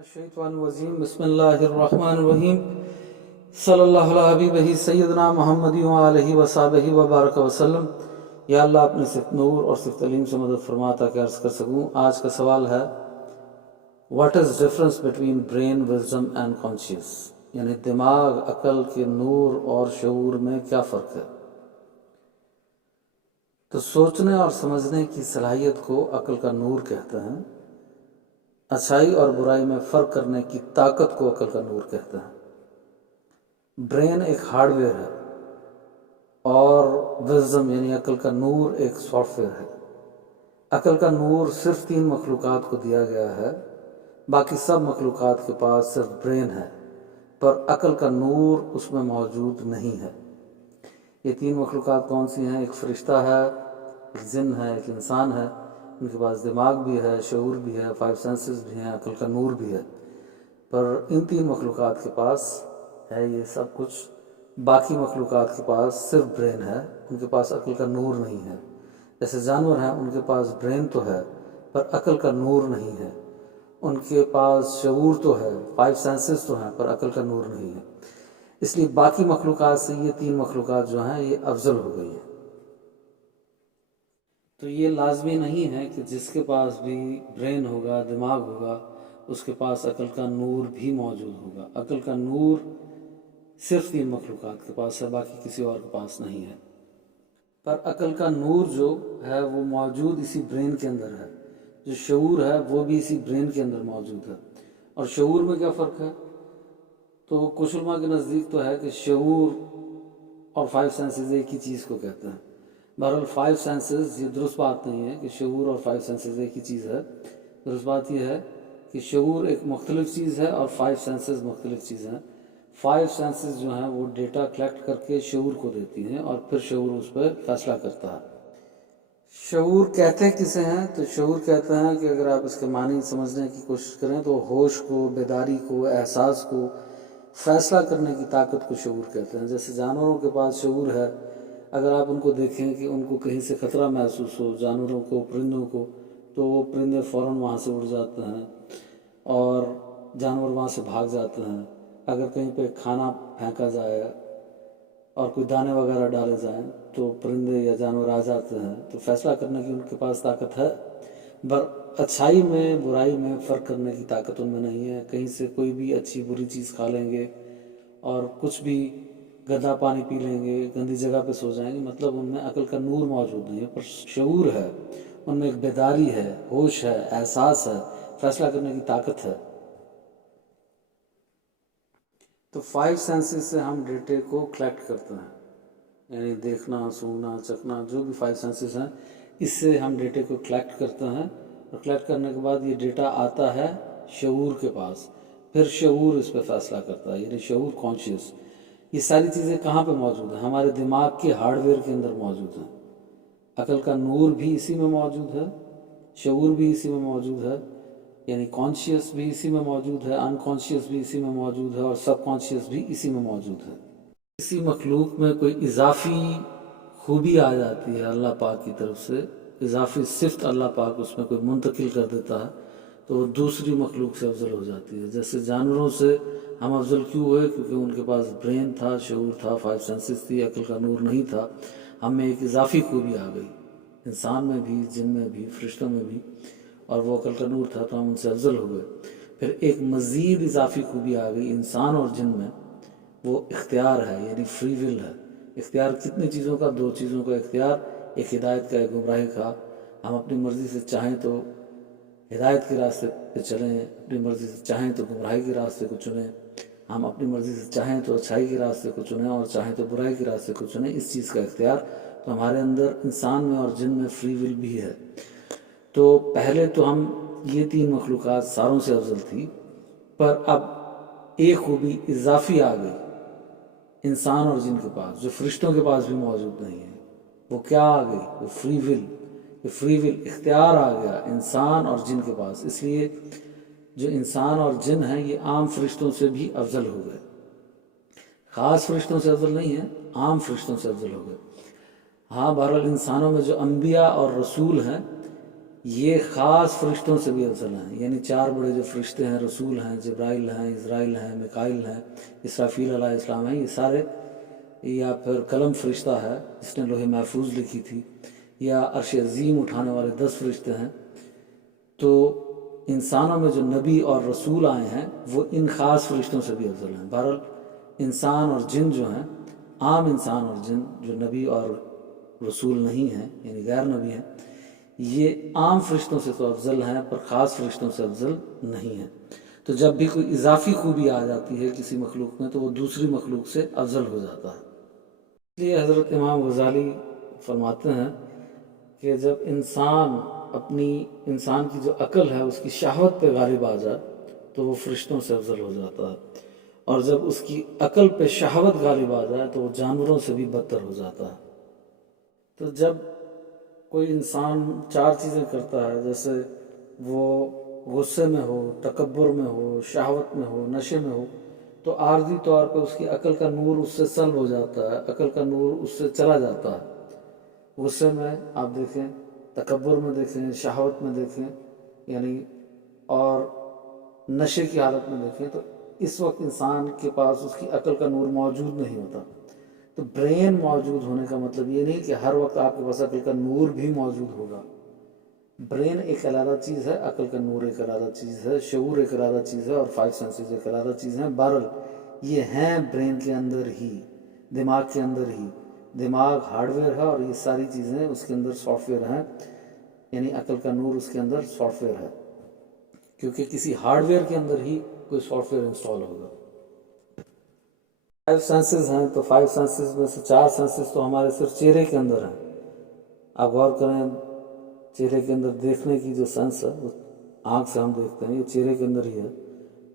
الشیطان الرجیم بسم اللہ الرحمن الرحیم صلی اللہ علیہ حبیبہ سیدنا محمد وآلہ وصحبہ وبارک وسلم۔ یا اللہ اپنے صرف نور اور صرف تعلیم سے مدد فرما تاکہ عرض کر سکوں۔ آج کا سوال ہے what is difference between brain wisdom and conscious, یعنی دماغ، عقل کے نور اور شعور میں کیا فرق ہے؟ تو سوچنے اور سمجھنے کی صلاحیت کو عقل کا نور کہتے ہیں، اچھائی اور برائی میں فرق کرنے کی طاقت کو عقل کا نور کہتے ہیں۔ برین ایک ہارڈ ویئر ہے اور وزڈم یعنی عقل کا نور ایک سافٹ ویئر ہے۔ عقل کا نور صرف 3 مخلوقات کو دیا گیا ہے، باقی سب مخلوقات کے پاس صرف برین ہے، پر عقل کا نور اس میں موجود نہیں ہے۔ یہ 3 مخلوقات کون سی ہیں؟ ایک فرشتہ ہے، ایک جن ہے، ایک انسان ہے۔ ان کے پاس دماغ بھی ہے، شعور بھی ہے، 5 سینسز بھی ہیں، عقل کا نور بھی ہے، پر ان 3 مخلوقات کے پاس ہے یہ سب کچھ۔ باقی مخلوقات کے پاس صرف برین ہے، ان کے پاس عقل کا نور نہیں ہے۔ جیسے جانور ہیں، ان کے پاس برین تو ہے پر عقل کا نور نہیں ہے۔ ان کے پاس شعور تو ہے، 5 سینسز تو ہیں، پر عقل کا نور نہیں ہے۔ اس لیے باقی مخلوقات سے یہ 3 مخلوقات جو ہیں یہ افضل ہو گئی ہیں۔ تو یہ لازمی نہیں ہے کہ جس کے پاس بھی برین ہوگا، دماغ ہوگا، اس کے پاس عقل کا نور بھی موجود ہوگا۔ عقل کا نور صرف 3 مخلوقات کے پاس ہے، باقی کسی اور کے پاس نہیں ہے۔ پر عقل کا نور جو ہے وہ موجود اسی برین کے اندر ہے، جو شعور ہے وہ بھی اسی برین کے اندر موجود ہے۔ اور شعور میں کیا فرق ہے؟ تو کچھ علماء کے نزدیک تو ہے کہ شعور اور 5 سینسز ایک ہی چیز کو کہتے ہیں۔ بہرحال 5 سینسز یہ درست بات نہیں ہے کہ شعور اور 5 سینسز ایک ہی چیز ہے۔ درست بات یہ ہے کہ شعور ایک مختلف چیز ہے اور 5 سینسز مختلف چیز ہیں۔ 5 سینسز جو ہیں وہ ڈیٹا کلیکٹ کر کے شعور کو دیتی ہیں اور پھر شعور اس پہ فیصلہ کرتا ہے۔ شعور کہتے کسے ہیں؟ تو شعور کہتے ہیں کہ اگر آپ اس کے معنی سمجھنے کی کوشش کریں تو ہوش کو، بیداری کو، احساس کو، فیصلہ کرنے کی طاقت کو شعور کہتے ہیں۔ جیسے جانوروں کے پاس شعور ہے، اگر آپ ان کو دیکھیں کہ ان کو کہیں سے خطرہ محسوس ہو، جانوروں کو، پرندوں کو، تو وہ پرندے فوراً وہاں سے اڑ جاتے ہیں اور جانور وہاں سے بھاگ جاتے ہیں۔ اگر کہیں پہ کھانا پھینکا جائے اور کوئی دانے وغیرہ ڈالے جائیں تو پرندے یا جانور آ جاتے ہیں۔ تو فیصلہ کرنے کی ان کے پاس طاقت ہے، اچھائی میں برائی میں فرق کرنے کی طاقت ان میں نہیں ہے۔ کہیں سے کوئی بھی اچھی بری چیز کھا لیں گے اور کچھ بھی گندا پانی پی لیں گے، گندی جگہ پہ سو جائیں گے، مطلب ان میں عقل کا نور موجود نہیں ہے، پر شعور ہے، ان میں ایک بیداری ہے، ہوش ہے، احساس ہے، فیصلہ کرنے کی طاقت ہے۔ تو 5 سینسز سے ہم ڈیٹے کو کلیکٹ کرتے ہیں، یعنی دیکھنا، سونگنا، چکھنا، جو بھی 5 سینسز ہیں، اس سے ہم ڈیٹے کو کلیکٹ کرتے ہیں اور کلیکٹ کرنے کے بعد یہ ڈیٹا آتا ہے شعور کے پاس، پھر شعور اس پہ فیصلہ کرتا ہے، یعنی شعور، کانشیس۔ یہ ساری چیزیں کہاں پہ موجود ہیں؟ ہمارے دماغ کے ہارڈ ویئر کے اندر موجود ہیں۔ عقل کا نور بھی اسی میں موجود ہے، شعور بھی اسی میں موجود ہے، یعنی کانشیس بھی اسی میں موجود ہے، انکانشیس بھی اسی میں موجود ہے اور سب کانشیس بھی اسی میں موجود ہے۔ کسی مخلوق میں کوئی اضافی خوبی آ جاتی ہے اللہ پاک کی طرف سے، اضافی صفت اللہ پاک اس میں کوئی منتقل کر دیتا ہے تو وہ دوسری مخلوق سے افضل ہو جاتی ہے۔ جیسے جانوروں سے ہم افضل کیوں ہوئے؟ کیونکہ ان کے پاس برین تھا، شعور تھا، 5 سینسز تھی، عقل کا نور نہیں تھا۔ ہم میں ایک اضافی خوبی آ گئی، انسان میں بھی، جن میں بھی، فرشتوں میں بھی، اور وہ عقل کا نور تھا تو ہم ان سے افضل ہو گئے۔ پھر ایک مزید اضافی خوبی آ گئی انسان اور جن میں، وہ اختیار ہے، یعنی فری ول ہے۔ اختیار کتنی چیزوں کا؟ 2 چیزوں کا اختیار، ایک ہدایت کا، ایک گمراہی کا۔ ہم اپنی مرضی سے چاہیں تو ہدایت کے راستے پہ چلیں، اپنی مرضی سے چاہیں تو گمراہی کے راستے کو چنیں، ہم اپنی مرضی سے چاہیں تو اچھائی کے راستے کو چنیں اور چاہیں تو برائی کے راستے کو چنیں۔ اس چیز کا اختیار تو ہمارے اندر، انسان میں اور جن میں فری ول بھی ہے۔ تو پہلے تو ہم یہ 3 مخلوقات ساروں سے افضل تھی، پر اب ایک خوبی اضافی آ گئی انسان اور جن کے پاس، جو فرشتوں کے پاس بھی موجود نہیں ہے۔ وہ کیا آ گئی؟ وہ فری ول، یہ فری ول اختیار آ گیا انسان اور جن کے پاس۔ اس لیے جو انسان اور جن ہیں یہ عام فرشتوں سے بھی افضل ہو گئے، خاص فرشتوں سے افضل نہیں ہیں، عام فرشتوں سے افضل ہو گئے۔ ہاں بہرحال انسانوں میں جو انبیاء اور رسول ہیں یہ خاص فرشتوں سے بھی افضل ہیں، یعنی 4 بڑے جو فرشتے ہیں، رسول ہیں، جبرائیل ہیں، اسرائیل ہیں، میکائیل ہیں، اسرافیل علیہ السلام ہیں، یہ سارے، یا پھر قلم فرشتہ ہے جس نے لوح محفوظ لکھی تھی، یا عرش عظیم اٹھانے والے 10 فرشتے ہیں. تو انسانوں میں جو نبی اور رسول آئے ہیں وہ ان خاص فرشتوں سے بھی افضل ہیں. بہرحال انسان اور جن جو ہیں، عام انسان اور جن جو نبی اور رسول نہیں ہیں یعنی غیر نبی ہیں، یہ عام فرشتوں سے تو افضل ہیں پر خاص فرشتوں سے افضل نہیں ہیں. تو جب بھی کوئی اضافی خوبی آ جاتی ہے کسی مخلوق میں تو وہ دوسری مخلوق سے افضل ہو جاتا ہے. اس لیے حضرت امام غزالی فرماتے ہیں کہ جب انسان کی جو عقل ہے اس کی شہوت پہ غالب آ جائے تو وہ فرشتوں سے افضل ہو جاتا ہے، اور جب اس کی عقل پہ شہوت غالب آ جائے تو وہ جانوروں سے بھی بدتر ہو جاتا ہے. تو جب کوئی انسان 4 چیزیں کرتا ہے، جیسے وہ غصے میں ہو، تکبر میں ہو، شہوت میں ہو، نشے میں ہو، تو عارضی طور پہ اس کی عقل کا نور اس سے سلب ہو جاتا ہے، عقل کا نور اس سے چلا جاتا ہے. غصے میں آپ دیکھیں، تکبر میں دیکھیں، شہوت میں دیکھیں، یعنی اور نشے کی حالت میں دیکھیں، تو اس وقت انسان کے پاس اس کی عقل کا نور موجود نہیں ہوتا. تو برین موجود ہونے کا مطلب یہ نہیں کہ ہر وقت آپ کے پاس عقل کا نور بھی موجود ہوگا. برین ایک علیحدہ چیز ہے، عقل کا نور ایک علیحدہ چیز ہے، شعور ایک علیحدہ چیز ہے، اور 5 سینسز ایک علیحدہ چیز ہیں. بہرحال یہ ہیں برین کے اندر ہی، دماغ کے اندر ہی. دماغ ہارڈ ویئر ہے اور یہ ساری چیزیں اس کے اندر سافٹ ویئر ہیں، یعنی عقل کا نور اس کے اندر سافٹ ویئر ہے، کیونکہ کسی ہارڈ ویئر کے اندر ہی کوئی سافٹ ویئر انسٹال ہوگا. 5 سینسز ہیں، تو 5 سینسز میں سے 4 سینسز تو ہمارے صرف چہرے کے اندر ہیں. آپ غور کریں، چہرے کے اندر دیکھنے کی جو سینس ہے، آنکھ سے ہم دیکھتے ہیں، یہ چہرے کے اندر ہی ہے.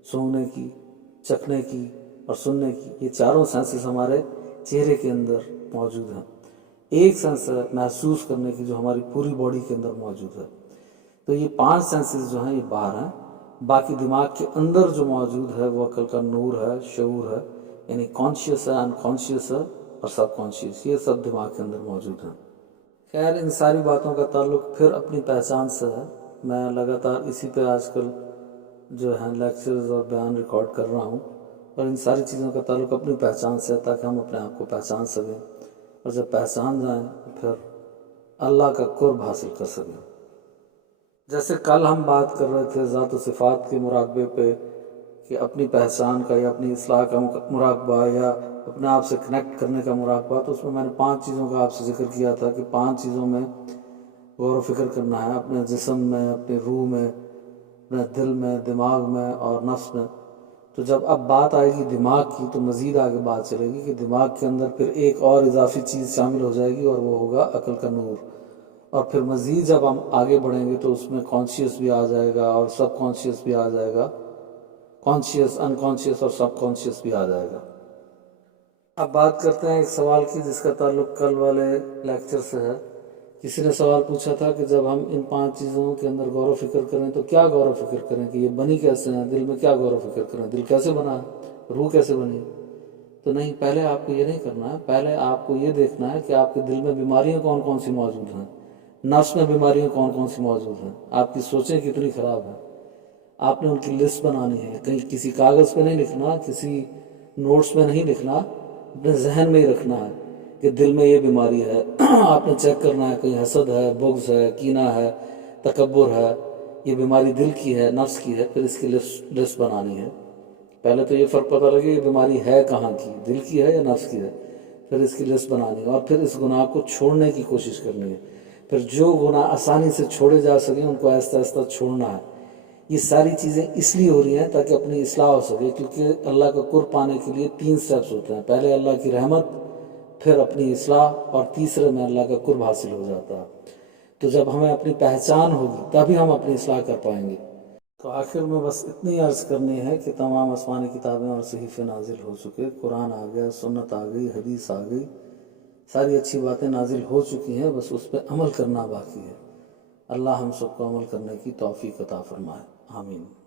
سونگنے کی، چکھنے کی اور سننے کی، یہ چاروں سینسز ہمارے چہرے کے اندر موجود ہیں. ایک سینس ہے محسوس کرنے کی جو ہماری پوری باڈی کے اندر موجود ہے. تو یہ 5 سینسز جو ہیں یہ باہر ہیں. باقی دماغ کے اندر جو موجود ہے وہ عقل کا نور ہے، شعور ہے، یعنی کانشیس ہے، انکانشیس ہے اور سب کانشیس، یہ سب دماغ کے اندر موجود ہیں. خیر، ان ساری باتوں کا تعلق پھر اپنی پہچان سے ہے. میں لگاتار اسی پہ آج کل جو ہے لیکچرز اور بیان ریکارڈ کر رہا ہوں، اور ان ساری چیزوں کا تعلق اپنی پہچان سے ہے تاکہ ہم اپنے آپ کو پہچان سکیں، اور جب پہچان جائیں تو پھر اللہ کا قرب حاصل کر سکیں. جیسے کل ہم بات کر رہے تھے ذات و صفات کے مراقبے پہ، کہ اپنی پہچان کا یا اپنی اصلاح کا مراقبہ یا اپنے آپ سے کنیکٹ کرنے کا مراقبہ، تو اس میں نے 5 چیزوں کا آپ سے ذکر کیا تھا کہ 5 چیزوں میں غور و فکر کرنا ہے، اپنے جسم میں، اپنی روح میں، اپنے دل میں، دماغ میں اور نفس میں. تو جب اب بات آئے گی دماغ کی تو مزید آگے بات چلے گی کہ دماغ کے اندر پھر ایک اور اضافی چیز شامل ہو جائے گی، اور وہ ہوگا عقل کا نور. اور پھر مزید جب ہم آگے بڑھیں گے تو اس میں کانشیس بھی آ جائے گا اور سب کانشیس بھی آ جائے گا، کانشیس، انکانشیس اور سب کانشیس بھی آ جائے گا. اب بات کرتے ہیں ایک سوال کی جس کا تعلق کل والے لیکچر سے ہے. کسی نے سوال پوچھا تھا کہ جب ہم ان 5 چیزوں کے اندر غور و فکر کریں تو کیا غور و فکر کریں، کہ یہ بنی کیسے ہیں، دل میں کیا غور و فکر کریں، دل کیسے بنا ہے، روح کیسے بنی. تو نہیں، پہلے آپ کو یہ نہیں کرنا ہے. پہلے آپ کو یہ دیکھنا ہے کہ آپ کے دل میں بیماریاں کون کون سی موجود ہیں، نفس میں بیماریاں کون کون سی موجود ہیں، آپ کی سوچیں کتنی خراب ہیں. آپ نے ان کی لسٹ بنانی ہے. کہیں کسی کاغذ پہ نہیں لکھنا، کسی نوٹس میں نہیں لکھنا، اپنے ذہن میں ہی رکھنا ہے کہ دل میں یہ بیماری ہے. آپ نے چیک کرنا ہے کہیں حسد ہے، بغض ہے، کینہ ہے، تکبر ہے، یہ بیماری دل کی ہے، نفس کی ہے. پھر اس کی لسٹ بنانی ہے. پہلے تو یہ فرق پتہ لگے یہ بیماری ہے کہاں کی، دل کی ہے یا نفس کی ہے. پھر اس کی لسٹ بنانی ہے، اور پھر اس گناہ کو چھوڑنے کی کوشش کرنی ہے. پھر جو گناہ آسانی سے چھوڑے جا سکیں ان کو آہستہ آہستہ چھوڑنا ہے. یہ ساری چیزیں اس لیے ہو رہی ہیں تاکہ اپنی اصلاح ہو سکے، کیونکہ اللہ کا قرب پانے کے لیے 3 سٹیپس ہوتے ہیں. پہلے اللہ کی رحمت، پھر اپنی اصلاح، اور تیسرے میں اللہ کا قرب حاصل ہو جاتا ہے. تو جب ہمیں اپنی پہچان ہوگی تبھی ہم اپنی اصلاح کر پائیں گے. تو آخر میں بس اتنی عرض کرنی ہے کہ تمام آسمانی کتابیں اور صحیفے نازل ہو چکے، قرآن آ گیا، سنت آ گئی، حدیث آ گئی، ساری اچھی باتیں نازل ہو چکی ہیں، بس اس پہ عمل کرنا باقی ہے. اللہ ہم سب کو عمل کرنے کی توفیق عطا فرمائے. آمین.